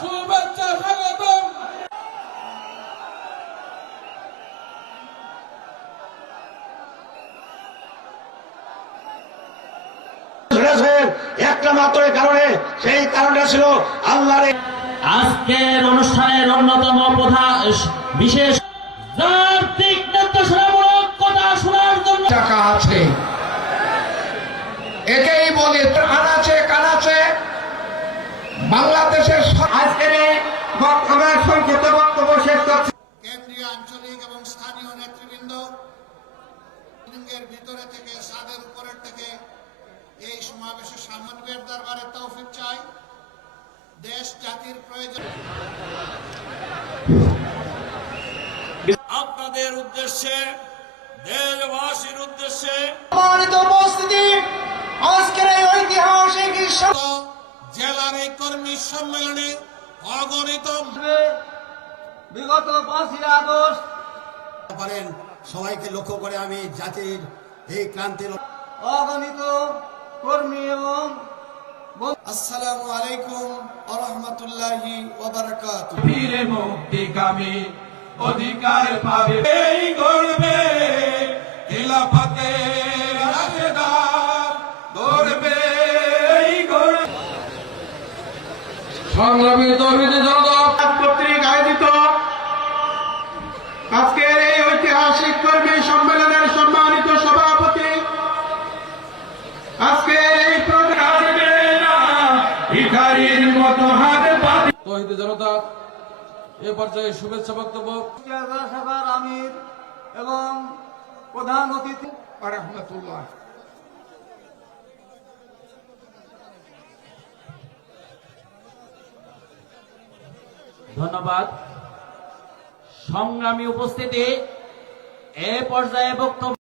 শুভেচ্ছা স্বাগতম। একটা মাত্র কারণে, সেই কারণটা ছিল আল্লাহর আজকের অনুষ্ঠানের অন্যতম প্রধান বিশেষ কথা শোনার জন্য টাকা আছে, একেই বলে আনাচে কানাচে বাংলাদেশের আজকের বক্তব্যের সংক্ষিপ্ত বক্তব্য শেষ করছি। কেন্দ্রীয়, আঞ্চলিক এবং স্থানীয় নেতৃবৃন্দ এর ভিতরে থেকে ছাদের উপরের থেকে এই সমাবেশে সামনের দরবারে তৌফিক চাই। দেশ জাতির প্রয়োজন আপনাদের উদ্দেশ্যে, দেশবাসীর উদ্দেশ্যে সম্মানিত উপস্থিতি, আজকের এই ঐতিহাসিক জেলার এই কর্মী সম্মেলনে অগণিত বিগত 5ই আগস্ট পারেন সবাইকে লক্ষ্য করে আমি জাতির এই ক্রান্তির অগণিত কর্মী এবং আসসালামু আলাইকুম ওয়া রাহমাতুল্লাহি ওয়া বারাকাতুহু। ফিরে মুক্তিকামী অধিকার পাবে, এই গড়বে খিলাফতে রাশেদা, গড়বে এই গড়বে। সংগ্রামী তৌহিদি জনতা কর্তৃক আয়োজিত আজকের এই ঐতিহাসিক কর্মী সম্মেলনের সম্মানিত সভাপতি, আজকের এই আসবে না ভিখারির মতো হাত পাতে। তৌহিদি জনতা এ পর্যায়ে শুভেচ্ছা বক্তব্য সভার আমির এবং প্রধান অতিথি রহমতুল্লাহ। ধন্যবাদ। সংগ্রামী উপস্থিতি, এ পর্যায়ে বক্তব্য